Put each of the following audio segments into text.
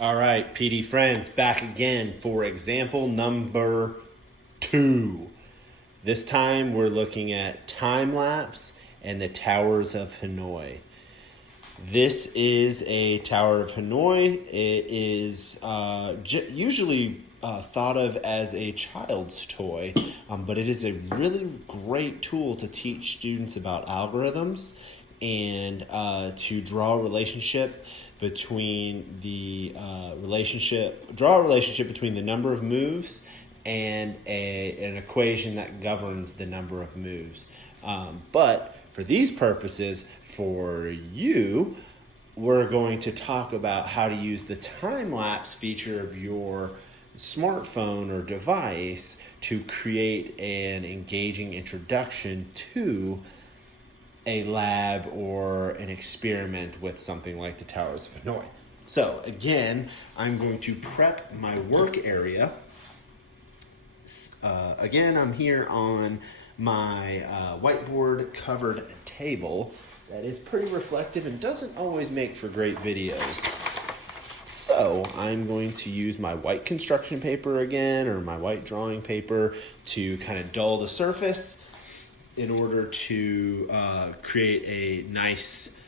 All right, PD friends, back again for example number 2. This time we're looking at time lapse and the towers of Hanoi. This is a Tower of Hanoi. It is usually thought of as a child's toy, but it is a really great tool to teach students about algorithms and to draw a relationship between draw a relationship between the number of moves and an equation that governs the number of moves. But for these purposes, for you, we're going to talk about how to use the time-lapse feature of your smartphone or device to create an engaging introduction to a lab or an experiment with something like the Towers of Hanoi. So again, I'm going to prep my work area. Again, I'm here on my whiteboard covered table that is pretty reflective and doesn't always make for great videos. So I'm going to use my white construction paper again, or my white drawing paper, to kind of dull the surface in order to create a nice,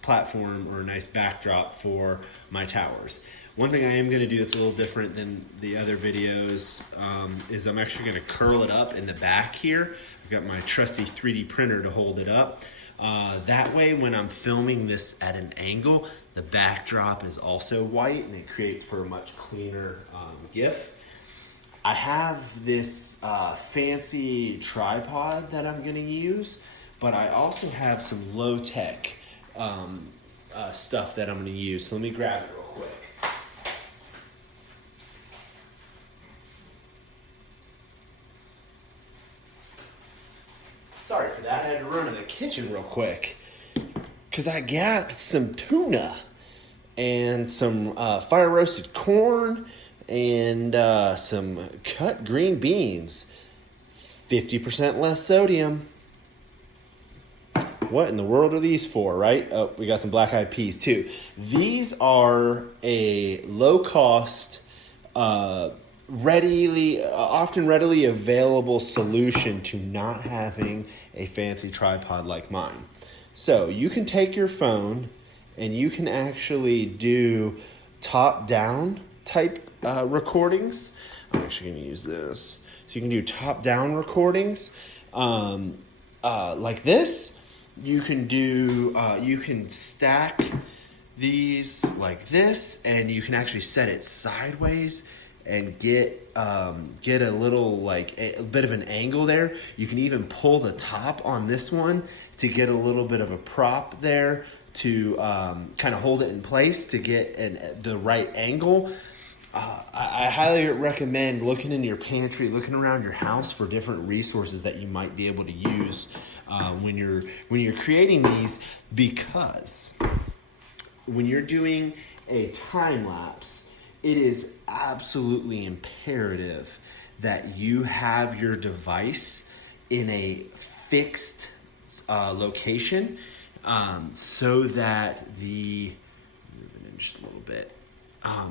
platform or a nice backdrop for my towers. One thing I am going to do that's a little different than the other videos is I'm actually going to curl it up in the back here. I've got my trusty 3D printer to hold it up. That way, when I'm filming this at an angle, the backdrop is also white and it creates for a much cleaner GIF. I have this fancy tripod that I'm going to use, but I also have some low-tech stuff that I'm going to use. So let me grab it real quick. Sorry for that. I had to run to the kitchen real quick because I got some tuna and some fire-roasted corn and some cut green beans. 50% less sodium. What in the world are these for, right? Oh, we got some black-eyed peas too. These are a low-cost, often readily available solution to not having a fancy tripod like mine. So you can take your phone and you can actually do top-down type recordings. I'm actually going to use this. So you can do top-down recordings like this. You can do, you can stack these like this, and you can actually set it sideways and get a little, like a bit of an angle there. You can even pull the top on this one to get a little bit of a prop there to kind of hold it in place to get the right angle. I highly recommend looking in your pantry, looking around your house for different resources that you might be able to use when you're creating these, because when you're doing a time lapse, it is absolutely imperative that you have your device in a fixed location so that just a little bit.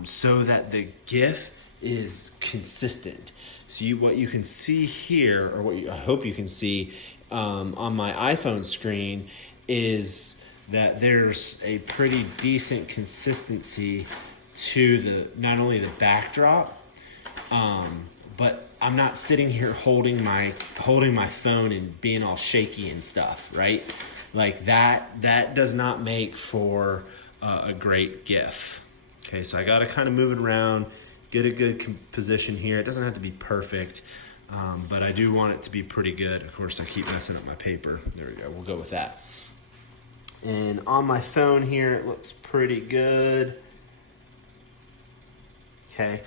So that the GIF is consistent. So what you can see here, or I hope you can see on my iPhone screen, is that there's a pretty decent consistency to not only the backdrop, but I'm not sitting here holding my phone and being all shaky and stuff, right? Like that does not make for a great GIF. Okay, so I got to kind of move it around, get a good position here. It doesn't have to be perfect, but I do want it to be pretty good. Of course, I keep messing up my paper. There we go. We'll go with that. And on my phone here, it looks pretty good. Okay,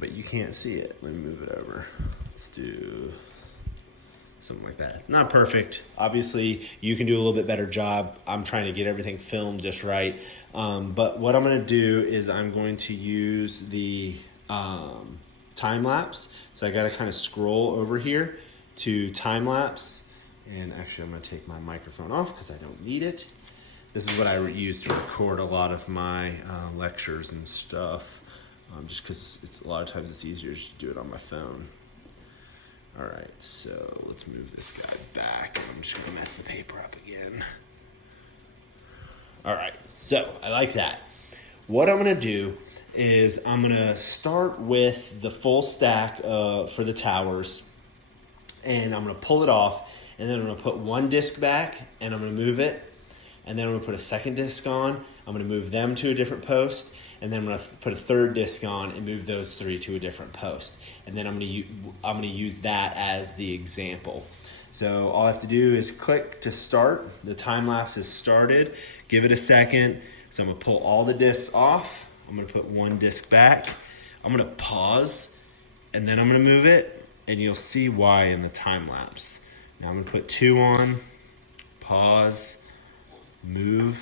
but you can't see it. Let me move it over. Let's do something like that. Not perfect. Obviously, you can do a little bit better job. I'm trying to get everything filmed just right. But what I'm going to do is I'm going to use the time lapse. So I got to kind of scroll over here to time lapse. And actually, I'm going to take my microphone off because I don't need it. This is what I use to record a lot of my lectures and stuff, just because it's a lot of times it's easier to do it on my phone. All right, so let's move this guy back. I'm just gonna mess the paper up again. All right, so I like that. What I'm gonna do is I'm gonna start with the full stack for the towers, and I'm gonna pull it off, and then I'm gonna put one disc back, and I'm gonna move it, and then I'm gonna put a second disc on. I'm gonna move them to a different post, and then I'm gonna put a third disc on and move those three to a different post. And then I'm gonna use that as the example. So all I have to do is click to start. The time lapse is started. Give it a second. So I'm gonna pull all the discs off. I'm gonna put one disc back. I'm gonna pause, and then I'm gonna move it, and you'll see why in the time lapse. Now I'm gonna put two on, pause, move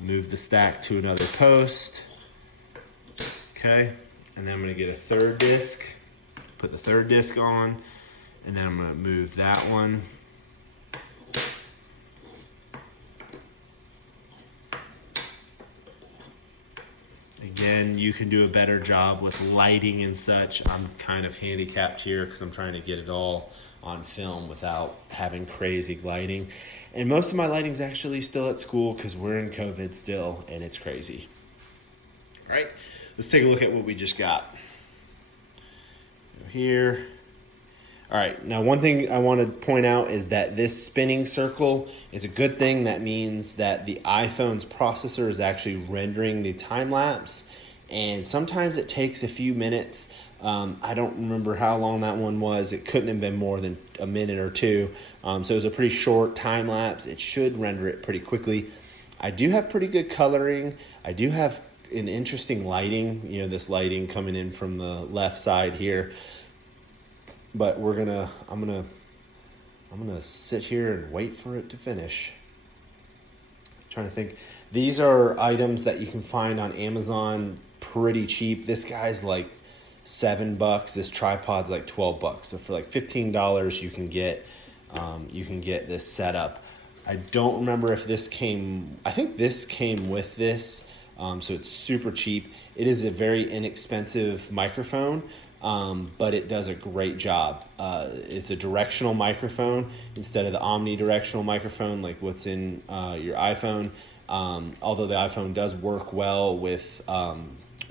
the stack to another post, okay? And then I'm gonna get a third disc, put the third disc on, and then I'm gonna move that one. Again, you can do a better job with lighting and such. I'm kind of handicapped here because I'm trying to get it all on film without having crazy lighting. And most of my lighting's actually still at school because we're in COVID still, and it's crazy. All right, let's take a look at what we just got. Go here. All right, now one thing I want to point out is that this spinning circle is a good thing. That means that the iPhone's processor is actually rendering the time lapse, and sometimes it takes a few minutes. I don't remember how long that one was. It couldn't have been more than a minute or two. So it was a pretty short time lapse. It should render it pretty quickly. I do have pretty good coloring. I do have an interesting lighting, you know, this lighting coming in from the left side here. But I'm gonna sit here and wait for it to finish. I'm trying to think. These are items that you can find on Amazon pretty cheap. This guy's like $7. This tripod's like $12. So for like $15, you can get this setup. I don't remember if this came. I think this came with this. So it's super cheap. It is a very inexpensive microphone. But it does a great job. It's a directional microphone instead of the omnidirectional microphone like what's in your iPhone. Although the iPhone does work well with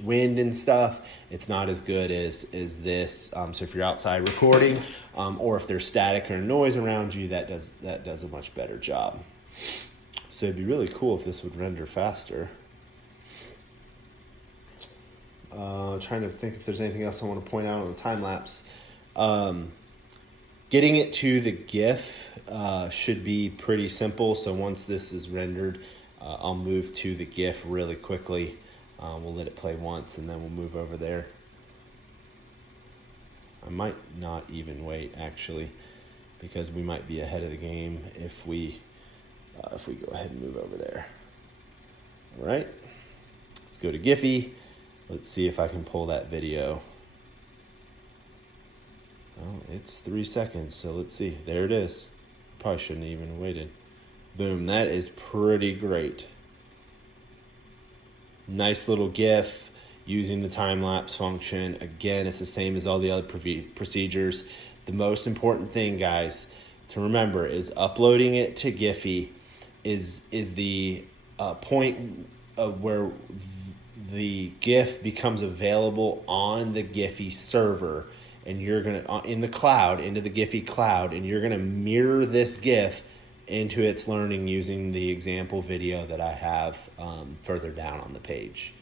wind and stuff, it's not as good as this. So if you're outside recording, or if there's static or noise around you, that does a much better job. So it'd be really cool if this would render faster. Trying to think if there's anything else I want to point out on the time lapse. Getting it to the GIF should be pretty simple. So once this is rendered, I'll move to the GIF really quickly. We'll let it play once and then we'll move over there. I might not even wait actually, because we might be ahead of the game if we go ahead and move over there. All right, let's go to Giphy. Let's see if I can pull that video. Oh, it's 3 seconds, so let's see. There it is. Probably shouldn't have even waited. Boom, that is pretty great. Nice little GIF using the time-lapse function. Again, it's the same as all the other procedures. The most important thing, guys, to remember is uploading it to Giphy is the point where the GIF becomes available on the Giphy server, and you're gonna in the cloud, into the Giphy cloud, and you're gonna mirror this GIF into its learning using the example video that I have further down on the page.